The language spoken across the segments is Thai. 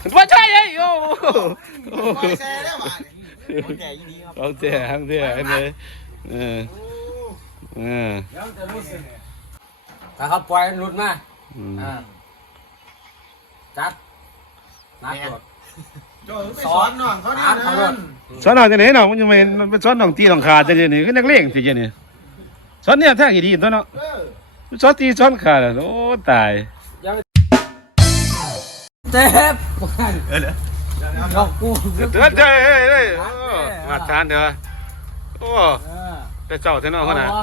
ว่าใช่ไอ้โอ้แซ่ได้ป่ะคนใหญ่ยี่ดีครับเอาเจ๊ทั้งเจ๊ไอ้เลยเออถ้าเขาปล่อยหลุดมาจัดนัดกดสอนน้องเขาเนี่ยสอนน้องจะไหนน้องมันจะไม่มันเป็นสอนน้องตีน้องขาดจะเนี่ยคือนักเลงสิจะเนี่ยสอนเนี่ยแท้กี่ดีตัวเนาะสอนตีสอนขาดโอ้ตายเจ็บดอกกูเดือดใจเฮ้ยมาทานเดี๋ยวโอ้แต่เจ้าเท่านั้นขนาด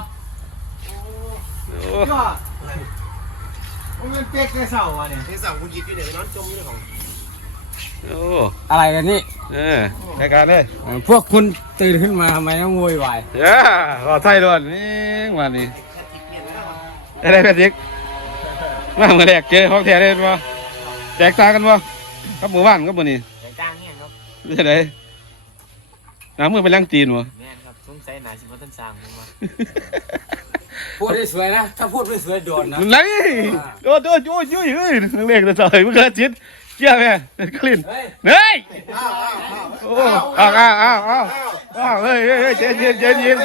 มันเป๊กในเสาอ่ะเนี่ยในเสาคุณยิบอยู่เดี๋ยวนอนจมอยู่ของโอ้อะไรกันนี่รายการเลยพวกคุณตื่นขึ้นมาทำไมต้องโวยวายรอไทยด้วยนี่มานี่อะไรแพทริกมาเมื่อแรกเจอของแท้เลยป่ะแจกตากันป่ะครับหมู่บ้านครับบ่นี่แจกตาเนี่ยครับไม่ใช่ไหนน้ำมือเป็นล้างตีนวะแม่ครับสงสัยหนาสิบวันต้นสร้างผมมาพูดได้สวยนะถ้าพูดไม่สวยโดนนะไหนโดนยุ่ยเฮ้ยนักเลงจะใส่เมื่อกี้จิตเกี่ยแม่กลิ่นเฮ้ยโอ้อ้าวเฮ้ยใจเย็นใจเย็น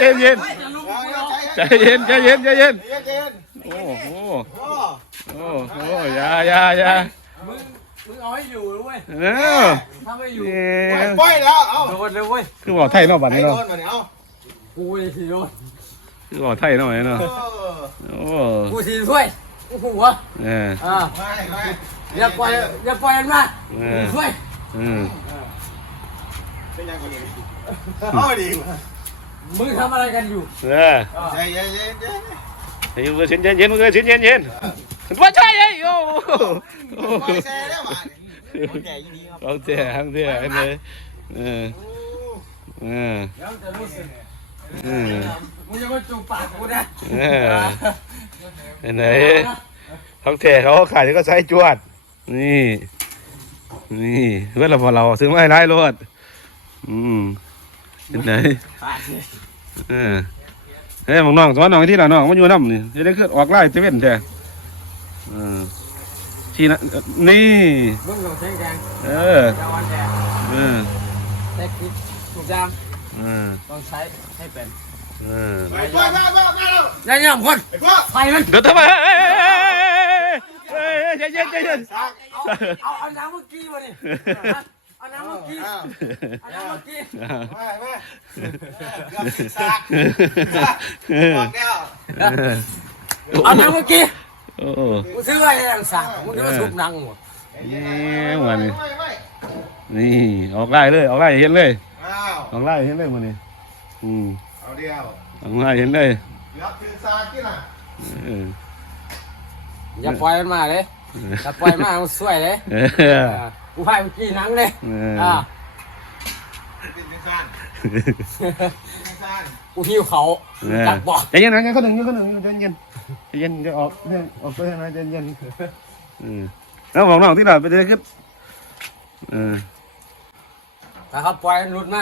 โอ้โหอย่ามึงเอาให้อยู่เลยเว้ยถ้าไม่อยู่ปล่อยแล้วโดนเลยเว้ยคือบอกไทยเนาะบัดนี้เนาะกูเลยสิโดนคือบอกไทยเนาะเนาะกูสิช่วยกูหัวอย่าปล่อยมันมาช่วยเป็นยังไงเอาดีมึงทำอะไรกันอยู่ใจเย็นอยู่เย็นว่าใช่ไอ้โอ้แซ่ได้ป่ะคนใหญ่ยี่ดีครับเอาเจ๊ทั้งเจ๊ไอ้เลยมึงจะมาจูบปากกูนะไหนท้องเจ๊เขาขายก็ใช้จวดนี่เพื่อนเราซื้อมาให้ไล่รถไหนเฮ้ยน้องสอนน้องที่ไหนน้องมันอยู่น้ำนี่จะได้ขึ้นออกไล่เจะเว้นแท้ที่นั่นนี่มึงลงแข่งแข่งจาวันแดงแต่คิดถูกจำต้องใช้ให้เป็นยังยังคนไฟมันเดี๋ยวทำไมใจเย็นเอาน้ำเมื่อกี้มาดิเอาน้ำเมื่อกี้เอาน้ำเมื่อกี้มึงซื้ออะไรอย่างสั่งมึงจะมาถูกนังหมดนี่มันนี่ออกไล่เลยออกไล่เห็นเลยออกไล่เห็นเลยมันนี่เอาเดียวออกไล่เห็นเลยรับถือซากี่น่ะอย่าปล่อยมันมาเลยอย่าปล่อยมามันสวยเลยกูให้มึงกี่นังเลยกูหิวเขาจับบอกใจเย็นนะเขาหนึ่งใจเย็นจะออกไปนะใจเย็นแล้วบอกน้องที่ไหนไปเจอขึ้นถ้าเขาปล่อยหลุดมา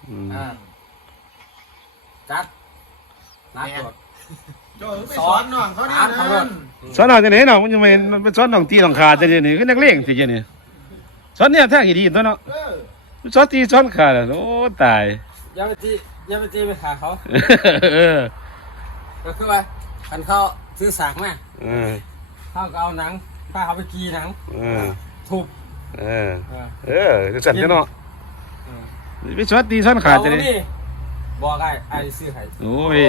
จัดนัดกดสอนน้องเขาเนี่ยสอนน้องจะไหนน้องมันจะไม่มันเป็นสอนน้องตีน้องขาดจะเนี่ยคือนักเลงสิจะเนี่ยสอนเนี่ยแท้กี่ดีตัวเนาะสอนตีสอนขาดโอ้ตายอย่าไปตีไปหาเขาก็คือว่าคันเขาซื้อสากมาเขาก็เอาหนังถ้าเขาไปกีหนังทุบจะสั่นกันเนาะไปสอนตีสอนขาดจะเนี่ยบอกไอ้ซื้อให้โอ้ย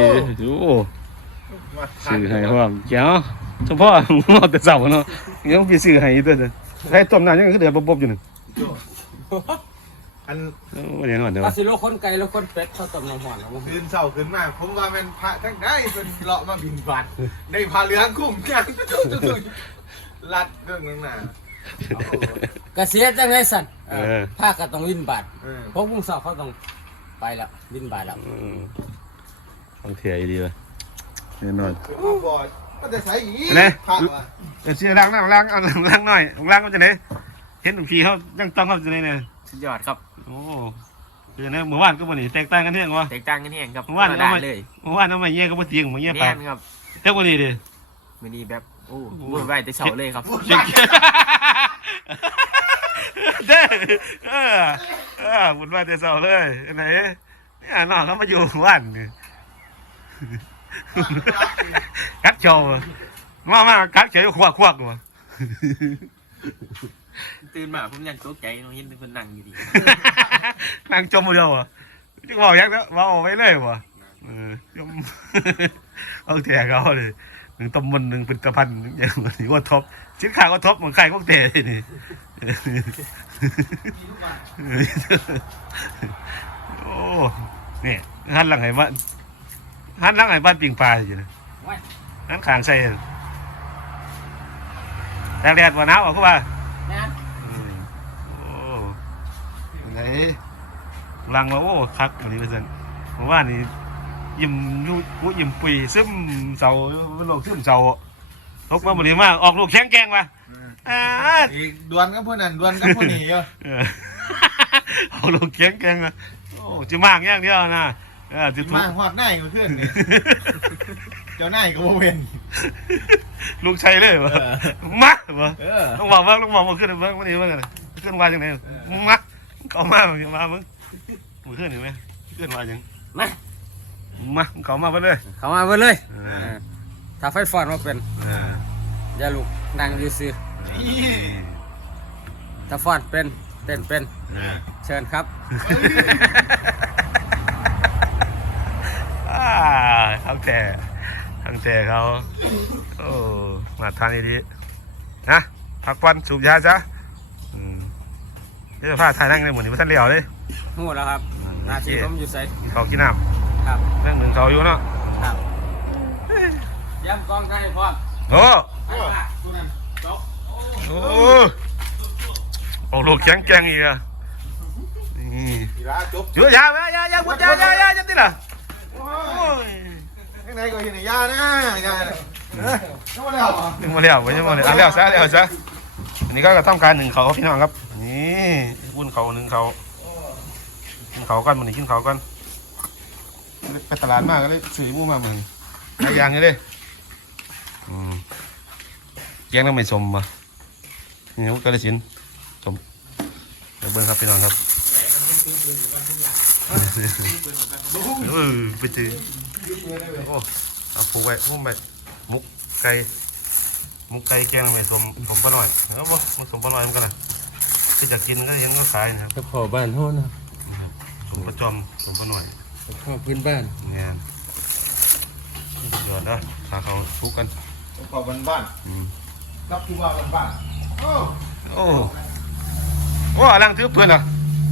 ซื้อให้พ่อเจ้าเฉพาะหม้อแต่เสาเนาะยังไปซื้อให้ตัวนึงใครต้มน้ำยังก็เดือดบบๆอยู่นึงอันวันนี้หน่อยเดี๋ยวปลาซิโลคนไก่แล้วคนเป็ดเขาต้มน้ำหอมแล้วคืนเสาคืนมาผมว่าเป็นพระทั้งได้เป็นเลาะมาบินบาทได้พาเรือคุ้มกันลัดเรื่องนั้นน่ะกระเสียจังไรสัตว์ผ้าก็ต้องวินบาทเพราะพุ่งเสาเขาต้องไปแล้ววินบาทแล้วต้องเทียดีเลยแน่นอนบอดก็จะใส่อีกนะเสียล้างหน่อยล้างมันจะไหนเห็นผีเขายังต้องเขาจะไหนเนี่ยสุดยอดครับโอ้คือเนี่ยหมู่บ้านก็บ่นี่แตกต่างกันเท่งวะแตกต่างกันเท่งครับหมู่บ้านเอามาเลยหมู่บ้านเอามาเยี่ยก็บ่เตียงมาเยี่ยไปครับเท่าบ่นี่ดิไม่ดีแบบโอ้วุ่นวายแต่เสาเลยครับเด้บุญมาเดี๋ยวเสาเลยไหนนี่น้องเขามาอยู่บ้านนี่กัดโจมากัดเฉยควักมาตื่นมาผมยังตกใจน้องเห็นเป็นคนนั่งอยู่ดีนั่งจมมือเดียวอ่ะจะบอกยังแล้วบอกไว้เลยวะจมเอาแถเขาเลยหนึ่งตำบลหนึ่งเป็นตะพันอย่างนี้ว่าท็อปชิ้นขาก็ท็อปเหมือนใครก็เตะนี่โอ้เนี่ยหันหลังไหนบ้านหันหลังไหนบ้านปิงปลาอยู่นะหันขางใส่แดดว่าหนาวอ่ะก็ว่าโอ้ไหนลังว่าโอ้คักวันนี้เพื่อนผมว่านี่ยิ้มยูกูยิ้มปุยซึมเสาโลกซึมเสาลกมาวันนี้มาออกลูกแข็งแกงมาอีกดวนกับพวกนั้นดวนกับพวกนี้เยอะเอาลูกแข็งแกงมาโอ้จะมากอย่างเดียวนะจะมาหอดหน้าอยู่ขึ้นนี่เจ้าหน้าก็บ่เว้นลูกชัยเลยวะมักวะต้องบอกว่าขึ้นเบิ้งวันนี้ว่าไงขึ้นมาจังไหนมักเขามามึงขึ้นเห็นไหมขึ้นมาจังมาเขามาไปเลยเขามาไปเลยถ้าไฟฟอนมาเป็นอย่าลูกนั่งยืดซื้อถ้าฟอนเป็นเชิญครับทั้งแต่เขาโอ้มาทานดีๆนะพักผ่อนสูบยาซะเดี๋ยวพาถ่ายนั่งในหมู่นี้มาท่านเลี้ยวเลยหมดแล้วครับนาทีผมอยู่ใส่เขากินน้ำครับเรื่องหนึ่งเขาอยู่เนาะครับย้ำกองไทยพร้อมโอ้โอ้ลูกแข็งแกร่งอีกอ่ะนี่เยอะยาวหมดยาจังที่ล่ะข้างในก็เห็นยานะยายังมาแล้วซะอันนี้ก็ทำการหนึ่งเขาพี่น้องครับนี่วุ้นเขาหนึ่งเขากินเขากันมันนี่กินเขากันไปตลาดมากก็เลยซื้อมูมาเหมือนหลายอย่างเลยแกงน้ำไม่สมมานี่วุ้นกระสินสมเดี๋ยวเบิ้งครับพี่น้องครับไปเจอโอ้เอาผูกไว้หุ้มไปมุกไก่แกงไม่สมปลาหน่อยเอาบ่มันสมปลาหน่อยมันกันนะที่จะกินก็เห็นก็ขายนะครับกระเพาะบ้านโทษนะสมปลาจอมสมปลาหน่อยกระเพาะพื้นบ้านงานยอดนะพาเขาทุกกันกระเพาะบ้านกับที่ว่าบ้านโอ้ลังถือเพื่อนเหรอ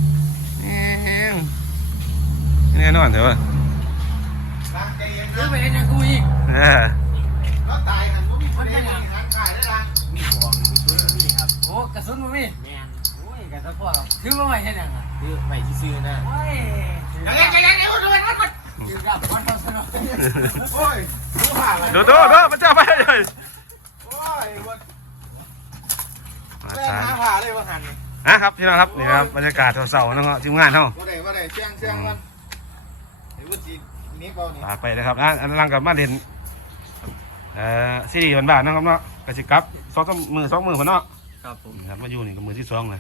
นี่นอนเถอะซื้อไปให้ยังกูอีกก็ตายหันก็มีคนเดียวหันขายได้ละมีของมีชุดมีครับโอ้กระสุนมันมีแมนโอ้ยกระสุนพ่อคือมาใหม่ใช่ไหมครับคือใหม่ที่ซื้อนะโอ้ยยังยืนกับคอนเทนต์สนุกโอ้ยดูมันจะไปเลยโอ้ยแม่หาผ่าเลยว่าหันนะครับพี่น้องครับนี่ครับบรรยากาศเสาๆนะครับทีมงานเนาะว่าได้เชียงมันไอ้วุฒินี้เปล่านี่ไปนะครับอันลังกับมาเด่นซีรีส์บ้านนะครับเนาะกระชิกับสองมือพอเนาะครับผมครับมาอยู่นี่กับมือที่2เลย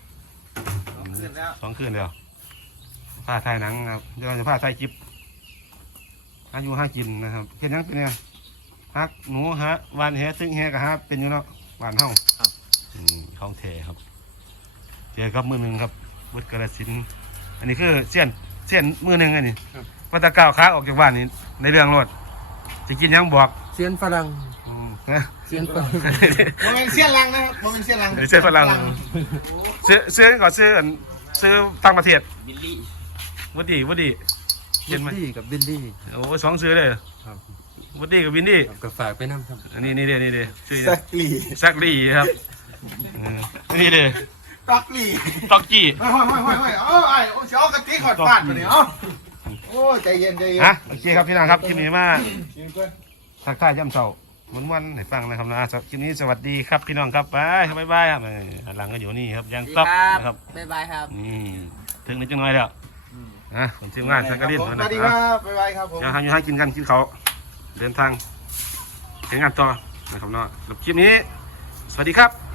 2 คืนแล้วผ้าไทยหนังครับเราจะผ้าไทยจิ๊บอายุ5 กินนะครับเห็นยังเป็นไงฮักหนูฮะวานแฮซึ่งแฮกับฮะเป็นอยู่เนาะวานเฮาห้องเทครับเจอครับมือหนึ่งครับวุฒิกระสินอันนี้คือเสี้ยนมือหนึ่งอันนี้วัตะก้าวขาออกจากบ้านนี้ในเรื่องรถจะกินยังบอกเสี้ยนฝรั่งเสี้ยนฝรั่งมันเป็นเสี้ยนลังนะครับมันเป็นเสี้ยนลังเสี้ยนฝรั่งซื้อก่อนซื้อต่างประเทศบิลลี่วุฒิเย็นไหมกับบิลลี่โอ้2 ซื้อเลยวุฒิกับบิลลี่กับฝากไปน้ำครับอันนี้นี่เด้ซื้อซักลีครับนี่เด้ตอกกี้ห้อยไอ้เสียวกะทิขอดฟาดมาเนี่ยโอ้ใจเย็นโอเคครับพี่น้องครับคลิปนี้มาทักทายย่ำเสาวันให้ฟังนะครับนะคลิปนี้สวัสดีครับพี่น้องครับบ๊ายครับหลังก็อยู่นี่ครับยังต๊อกนะครับบ๊ายครับถึงนิดจังหน่อยแล้วผมทีมงานสักกะลินสวัสดีครับบ๊ายครับผมยังให้กินเขาเดินทางถึงงานต่อนะครับเนาะคลิปนี้สวัสดีครับ